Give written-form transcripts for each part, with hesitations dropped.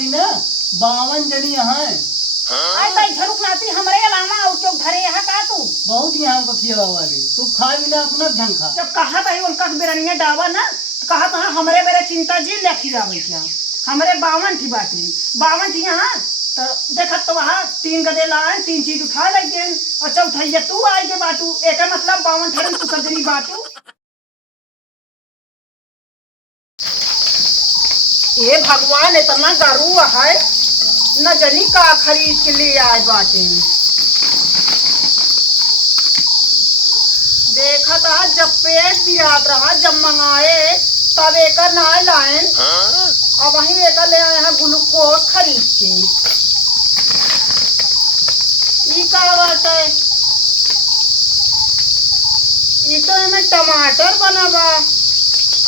वाली ना 52 जनी यहाँ है। आई तो झरुक नाती हमरे अलावा और क्यों घरे यहाँ का तू बहुत यहाँ हमको खियावा वाली तू खा भी ना अपना झंखा। जब कहा था उनका बेरनिया डावा ना कहा था हमरे मेरे चिंता जी ले खिलावे क्या हमरे 52 थी बाटी 52 थी यहाँ तो देखत तो वहाँ 3 गदे लाए 3 चीज उठा लगे और चौथाइया तू आई के बाटू एक मतलब 52 ठरन तू सजनी बाटू। ये भगवान इतना गरुआ है न जनी का खरीद के लिए आए बाटे। देखा था जब पेट पिरात रहा जब मंगाए तब एक ना लाइन और वहीं एक ले आए हैं ग्लूकोज खरीद के। ये का बात है ये तो इनमें टमाटर बना बा।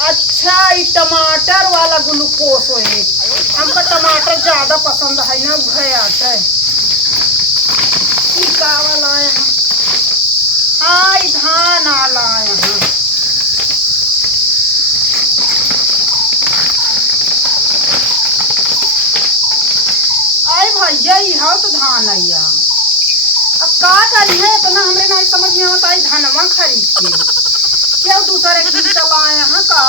अच्छा ये टमाटर वाला ग्लूकोज है हमको टमाटर ज्यादा पसंद है ना भयाते ये का वाला है। हाँ ये धान आला है आई भैया यहाँ तो धान आया अब का करी है इतना हमरे नहीं समझ में आता है धनवा खरीद के क्या दूसरे खेत चलाए यहाँ का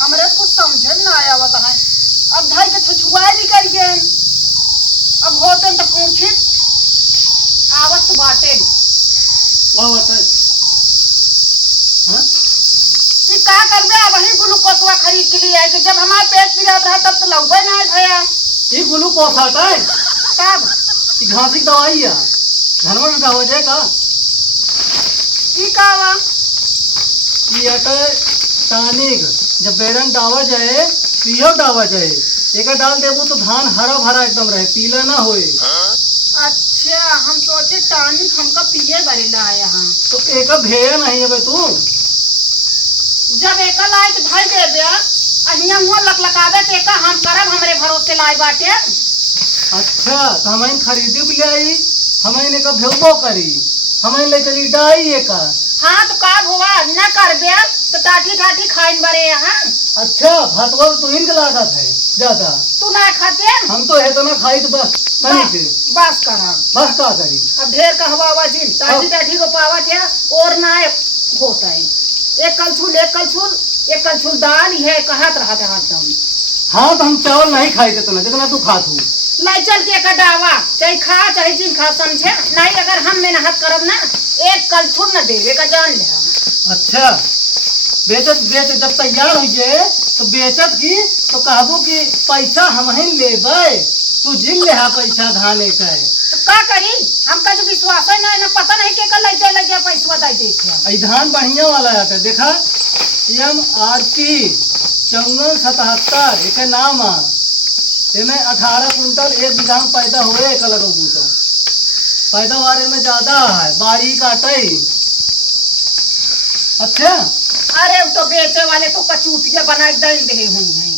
हमरे तो कुछ समझ ना आया होता है। अब भाई के छुछुआए भी करिए अब होते तो पूछे आवत तो बाटे ये का करबे वही ग्लूकोजवा खरीद के लिए आए कि जब हमारा पेट पिरात रहा तब तो लगबे ना भैया। ये ग्लूकोज आता है तब ये घास की दवाई है धनवा में दवा जाए का ये का वा ये आता है टानिक जब बेरन डावा जाए पियो डावा जाए एक डाल देबू तो धान हरा भरा एकदम रहे पीला ना होए। अच्छा हम सोचे टानिक हमका पिए बरे लाए यहाँ तो एक भेड़ नहीं है तू जब एक लाए तो भाई दे दिया अहिया हुआ लकलकावे ते का हम करब हमरे भरोसे लाए बाटे। अच्छा तो हमें खरीदी भी ले आई हमें का भेबो करी हमें ले चली डाई एक हाँ तो का हुआ न करबे तो टाटी टाटी खाइन बरे यहाँ। अच्छा भातवा तो इनके लागत है ज्यादा तू ना खाते हम तो है तो ना खाई तो बस नहीं बस करा बस का करी अब ढेर कहवा जी टाटी टाटी रोपावा थे और ना होता है एक कलछुल दाल ही है कहत रहा था हरदम। हाँ तो हम चावल नहीं खाई थे ना जितना तू खात हूँ लाई चल के का डावा चाहे खा चाहे जिन खा समझे नहीं अगर हम मेहनत करब ना एक कलछुल न देवे का जान ले। अच्छा बेचत जब तैयार हो जाए तो बेचत की तो कहबो कि पैसा हम ही लेबै तू जिन ले पैसा धाने का तो का करी हमका जो विश्वास है ना पता नहीं के कर लग गया पैसा दे देखे धान बढ़िया वाला आता है देखा MRP 5477 एक नाम है 18 कुंटल एक बीघा में पैदा हुए एक लगबू तो पैदावार में ज्यादा है बारीक आटे। अच्छा अरे तो बेचे वाले तो कचूतिया बना दे हुई है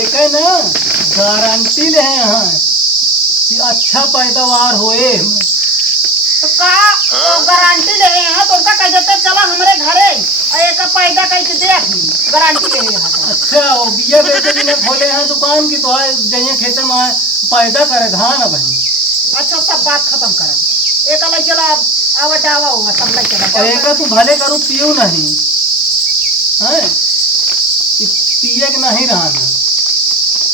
एक है ना गारंटी ले यहाँ कि अच्छा पैदावार होए तो का गारंटी ले हैं तो उनका कह देते चला हमारे घरे एक पैदा करके दे गारंटी ले हैं। अच्छा वो बिया बेचे जिन्हें खोले हैं दुकान की तो जइए खेते में पैदा करे धान अब अच्छा सब बात खत्म करा एक अलग चला अब डावा हुआ सब लग चला एक तू भले करू पियो नहीं है पिए के नहीं रहना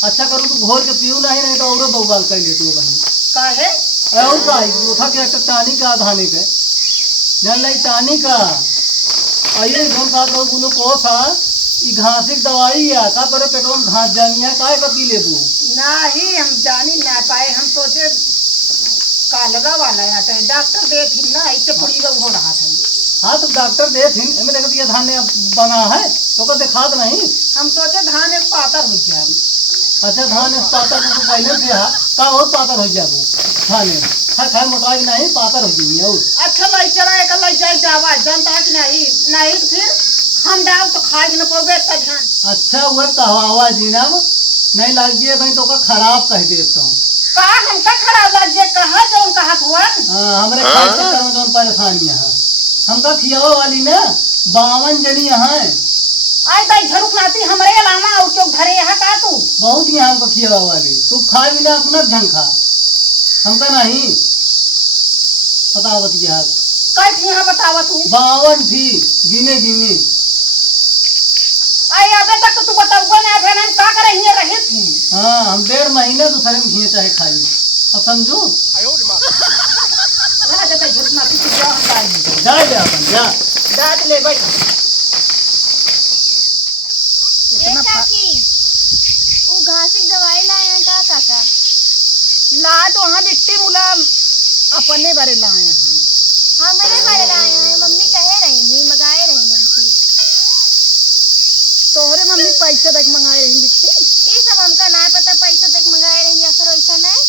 अच्छा करू तू घोर के पियो नहीं तो और बउगाल कर ले तू बहन काहे और का उठा के एक टानी का धाने के जन लाई टानी का आइए जोन का तो ग्लूकोज था ई घासिक दवाई है का पर पेटों में घास जानिया काहे का पी लेबू नहीं हम जानी ना पाए हम सोचे कालगा वाला है डॉक्टर दे थी ना इससे पूरी हो रहा था। हाँ तो डॉक्टर दे थी इनमें देखो ये धान बना है तो को दिखात नहीं हम सोचे धान एक पातर हो जाए। अच्छा धान एक पातर तो पहले से है का और पातर हो जाए धान खाए मोटा की नहीं पातर हो जाएंगे और अच्छा लाई चला एक लाई जाए डावा जानता है कि नहीं नहीं तो फिर हम डाव तो खा ही न पाओगे इतना ध्यान। अच्छा वो कहवा जी ना नहीं लागिए भाई तो का खराब कह देता हूँ का हमका खराब लग जे कहा जो कहा हुआ हमारे खाए चक्कर में जो परेशानियां हैं हमका खियावा वाली ना 52 जनी यहाँ है आई दाई झरुक नाती हमरे अलावा और क्यों घरे यहाँ का तू बहुत यहाँ हमको खिया वाली तू खा बिना अपना झंखा हमका नहीं पता बतिया कट यहाँ बतावा तू 52 थी गिने गिने आई अबे तक तो तू बताऊगा ना फिर हम का करे हिया रहे थी हाँ हम 1.5 महीने दूसरे में घिए चाहे खाई अब समझो रह जाता झरुक नाती तू जा हम दाई जा जा अपन जा डाट ले भाई ये काकी वो घासिक दवाई लाए हैं का काका ला तो वहाँ बिट्टी मुला अपने बारे लाए हैं हाँ मेरे बारे लाए हैं मम्मी कहे रही थी मंगाए रही उनसे तोहरे मम्मी पैसे देख मंगाए रही बिट्टी ये सब हमका ना पता पैसा देख मंगाए रही या फिर वैसा नहीं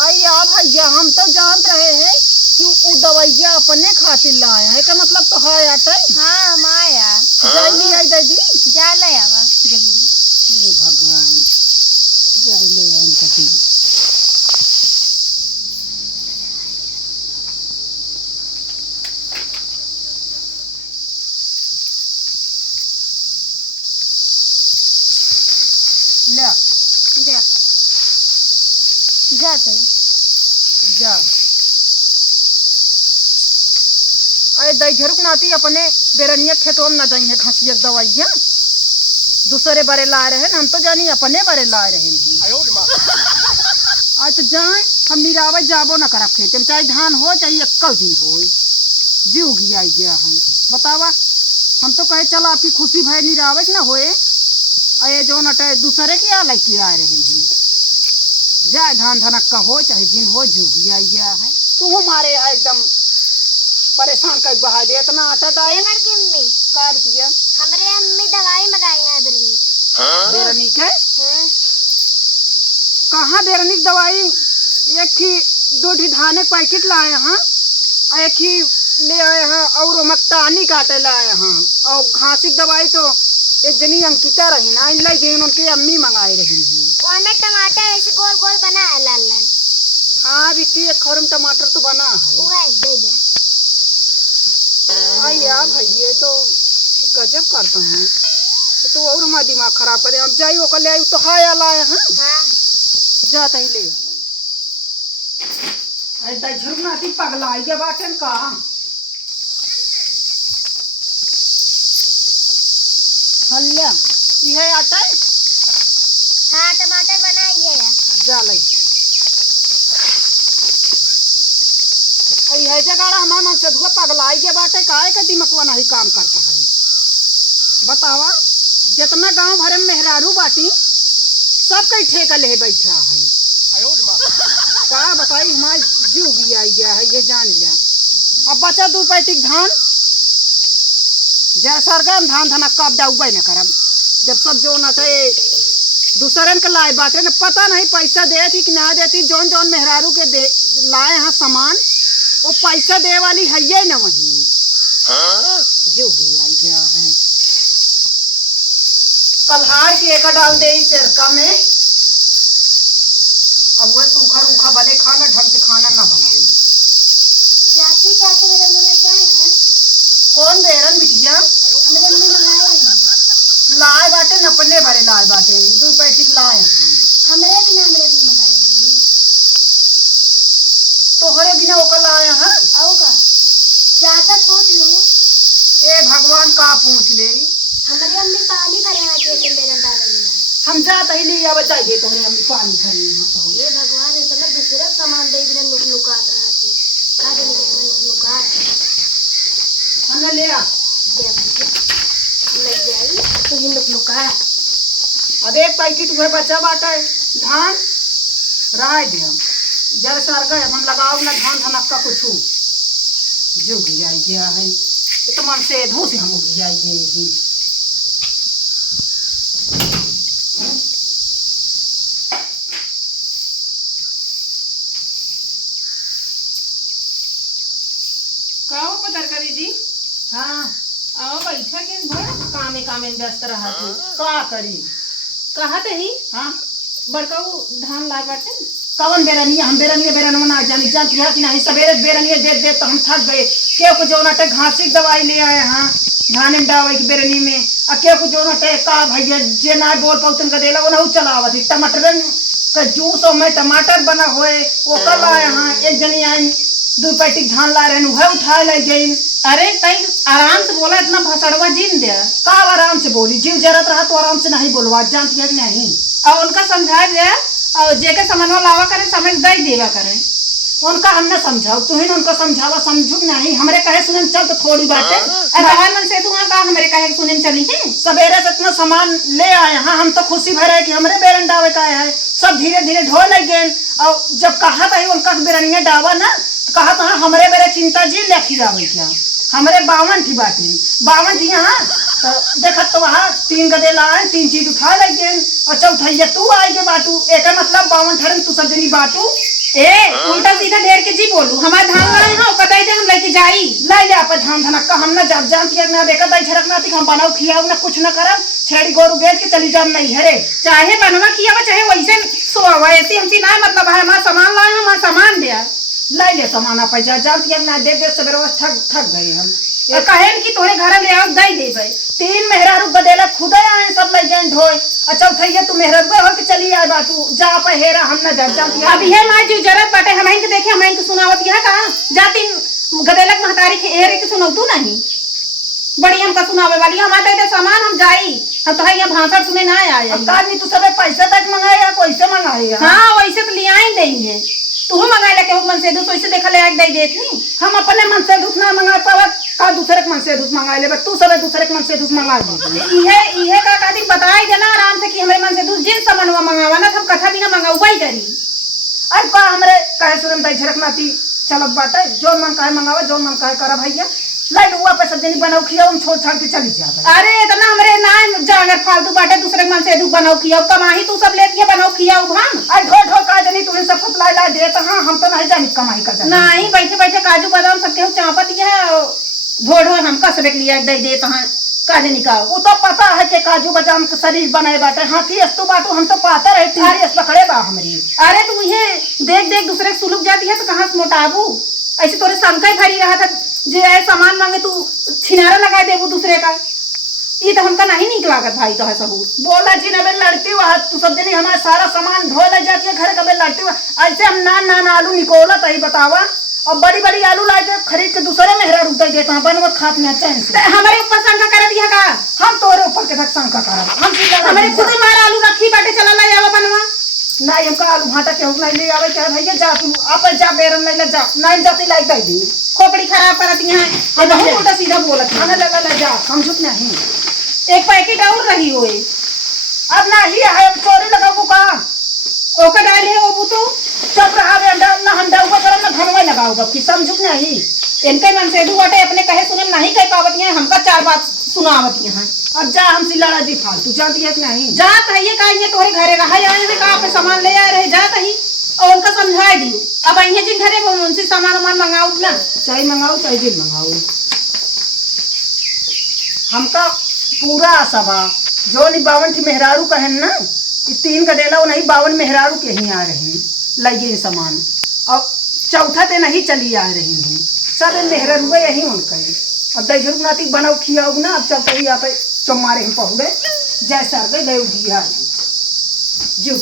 आई आ भैया हम तो जानत रहे हैं कि वो दवाइया अपने खातिर लाए हैं का मतलब तो है आटे हाँ हम आया जल्दी आई दीदी जा ले आवा जल्दी हे भगवान जाई ले आई कभी ले जा जाते जा अरे दई झरुक नाती अपने बेरनिया खेतों में न जाई है खसिया दवाइया दूसरे बारे ला रहे हैं हम तो जानी अपने बारे ला रहे हैं आज तो जाए हम निरावत जाबो न करब खेते में चाहे धान हो चाहे एक दिन हो जीव गया गया है बतावा हम तो कहे चल आपकी खुशी भाई निरावत न होए अये जो नटे दूसरे के आ लेके आ रहे हैं जाए धान धनक का हो चाहे जिन हो जीव गया है तू हमारे यहाँ एकदम परेशान कर बहा दे इतना आटा डाले की मम्मी का बिटिया हमारे अम्मी दवाई मंगाई है बिरनी बेरनिक है हाँ कहाँ बेरनिक दवाई एक ही 2 धाने के पैकेट लाए हैं और एक ही ले आए हैं और मक्तानी काटे लाए हैं और घासिक दवाई तो एक जनी अंकिता रही ना इन लाई उनकी अम्मी मंगाई रही है और में टमाटर ऐसे गोल गोल बना है लाल लाल हाँ बिट्टी एक खरम टमाटर तो बना है वो है दे दे भैया भाई ये तो गजब करते हैं तो और हमारा दिमाग खराब करे हम जाई ओकर ले आई तो हाया लाए हैं हाँ जाता ही ले अरे दाई झुरनाती पगलाई के बाटन का हल्ला ये आटा है हाँ टमाटर बनाई है जा ले यह जगह हमारा मन से धुआ पगलाई के बाटे काहे का दिमकवा नहीं काम करता है बतावा जितना गांव भरे में मेहरारू बाटी सब कई ठेका ले बैठा है का बताई हमारा जीव गया है ये जान लिया अब बचा 2 पैटिक धान जय सरगम धान धनक कब डाउबे न करब जब सब जो नटे दूसरन के लाए बाटे न पता नहीं पैसा देती कि ना देती जौन जौन मेहरारू के लाए हैं सामान वो पैसा दे वाली है ये न वही जो गया है कल्हार के एक डाल दे सिरका में अब वो सूखा रूखा बने खाना ढंग से खाना ना बनाओ चाची चाची मेरे मुंह लग जाए हैं कौन बेरन बिटिया हमारे अम्मी मंगाए रही लाए बाटे न अपने भरे लाए बाटे 2 पैटिक लाए हैं हमारे बिना हमारे अम्मी मंगाए रही तोहरे बिना ओकर लाए हैं आओगा चाचा पूछ लूं ए भगवान का पूछ ले हमारे अम्मी पानी भरे हैं खेत में बेरन डाले हैं हम जाता ही नहीं अब जाइए तोहरे अम्मी पानी भरे यहाँ तो ये भगवान इस समय दूसरा सामान दे बिना नुक नुकात रहा थी खा दे नुक नुकात हमने ले आ दे भैया लग जाई तो ही नुक नुका अब 1 पैकेट हुए बचा बाटे धान राय दे जब सर गए हम लगाओ ना धान धनक का कुछ जो गया है ये तो मन से धूस हम गया ही काओ पतर कर दीदी हाँ आओ बैठा के भर कामे कामे में व्यस्त रहा थी का करी कहा ही हाँ बड़का वो धान ला बाटे कवन बेरनिया हम बेरनिया ना जानी जानती है कि नहीं सवेरे बेरनिया दे तो हम थक गए। केहू को जो नटे घासी की दवाई ले आए हाँ धान में डावे की बेरनी में आ केहू को जो नटे का भैया जे ना बोल पाउतन का देला वो ना चलावत थी टमाटर का जूस और मैं टमाटर बना हुए वो कल आए हाँ एक जनी आई 2 पैटी धान ला रहे वह उठा ले गई। अरे तई आराम से बोला, इतना भसड़वा जीन दे। का आराम से बोली जीव जरत रहा तो आराम से नहीं बोलवा जानती है कि नहीं। और उनका समझा दे और जेके समझवा लावा करे समझ दई देवा करे। उनका हम न समझाओ तू ही उनको समझावा समझू नहीं हमरे कहे सुने चल तो थोड़ी बात है। तहार मन से तू का हमरे कहे सुने में चली है। सवेरे से इतना सामान ले आए हाँ हम तो खुशी भर है कि हमरे बेरन डावे का है सब धीरे धीरे ढो लग गए। और जब कहा था उनका बेरनिया डावा ना तो कहा था हमरे बेरे चिंता जी लेखी जावे क्या हमरे 52 थी बाटी 52 थी यहाँ तो देखा तो वहाँ 3 गदे लाए 3 चीज उठा लग गए और चौथाइया तू आई के बाटू एक मतलब 52 ठरन तू सब जनी बाटू। ए उल्टा सीधा ढेर के जी बोलू हमार धान लाए हां कदाई दे हम लेके जाई लाई ले आप धान धनक्का हम ना जब जानती है ना देखा दाई झरक ना थी हम बनाओ खियाओ ना कुछ ना करब छेड़ी गोरू बेच के चली जाम नहीं हरे चाहे बनवा खियावा चाहे वैसे सोवा ऐसी हमसी ना मतलब है हमार सामान लाए हमार सामान दे लाई ले सामान आप जा जानती है ना दे दे सवेरे थक गए हम ये कहे कि तोरे घर ले आओ दई देबे 3 मेहरारू गदेला खुद आए सब लग गए ढोए अच्छा उठैया तू मेहरारू हो के चली आए बाटू जा पे हेरा हम ना जब जानती है अब ये मां जी जरूरत बाटे हम इनके देखे हम इनके सुनावत है का जाती गदेलक महतारी के हेरे के सुनौ तू नहीं बड़ी हमका सुनावे वाली हमारे दे सामान हम जाई हम तो यहाँ भाषण सुने ना आए काल नहीं तू सब पैसा तक मंगाएगा कैसे मंगाएगा। हाँ वैसे तो ले आई देंगे तू मंगा ले के मन से दूस वैसे देखा ले दे देती हम अपने मन से दूस ना मंगा पावा का दूसरे के मन से दूस मंगा ले तू सब दूसरे के मन से दूस मंगा दे इहे का कहती बताई देना आराम से कि हमारे मन से दूस जिन सामान मंगावा ना हम कथा भी ना मंगाऊ वही करी। अरे का हमरे कहे सुनम दाई झरक नाती चलत बाटे जो मन कहे मंगावा जो मन कहे करा भैया लाई हुआ पे सब दिन बनाओ खियाओ हम छोड़ छाड़ के चली जा। अरे इतना हमरे ना जागर फालतू बाटे दूसरे के मन से दूध बनाओ खियाओ कमाही तू सब लेती है बनाओ खियाओ भान आई ढो ढो का जनी तू सब कुछ ला दे तो हां हम तो नहीं जानी कमाई कर जानी नहीं बैठे बैठे काजू बादाम सब के चापत है ढो ढो हम कसबे के लिए दे दे तो काजे निकाओ वो तो पता है कि काजू बादाम के शरीर बनाए बाटे हाथी अस्तु बाटू हम तो पाता रहे तीरी अस पकड़े बा हमरी। अरे तू ये देख देख दूसरे के सुलुक जाती है तो कहां से मोटाबू ऐसे तोरे संकय भरी रहा था जे ऐ सामान मांगे तू छिनारा लगा देबू दूसरे का ये तो हमका नहीं निक लागत भाई तो है सबूर बोला जी ना बे लड़ती हुआ तू सब दिन हमारा सारा सामान ढो ले जाती है घर का बे लड़ती हुआ ऐसे हम नान आलू निकोला तही बतावा और बड़ी बड़ी आलू ला के खरीद के दूसरे मेहरा रुक देता है बनवत खात में चैन से हमारे ऊपर शंका कर दिया का हम तोरे ऊपर के तक शंका करब हम हमारे खुद मार आलू रखी बाटे चला ला जावा बनवा नहीं हमका आलू भाटा के नहीं ले आवे क्या भैया जा तू आप जा बेरन ले जा नहीं जाती लाइक दे दी खोपड़ी खराब करती है हम बहुत उल्टा सीधा बोलत खाने लगा ले जा हम झुक नहीं एक पैकेट और रही होए अब नहीं है चोरी लगाबू का ओका डाल है वो तो चुप रहा बे ना हम डाउबा करम ना घरवा लगाऊगा कि समझुक नहीं इनके मन से दुआटे अपने कहे सुने नहीं कह पावती है हमका 4 बात सुनावती है। अब जा हमसे लड़ा दी फालतू जाती है कि नहीं जात है ये काहे तोरे घरे रहा आए हैं का पे सामान ले आए रहे जात ही और उनका समझा दियो अब अइहे जिन घरे उनसे सामान मंगाऊ ना चाहे मंगाओ चाहे दिन मंगाओ हमका पूरा आशा बा जो नहीं 52 थी मेहरारू कहन ना 3 गदेला वो नहीं 52 मेहरारू के ही आ रहे लगे सामान और चौथा ते नहीं चली आ रही हैं सब मेहरारू यही उनका अब दही झुक नाती बनाओ खियाओ ना अब चलते ही आप चमारे हम पहुँचे जैसा गए दिया जू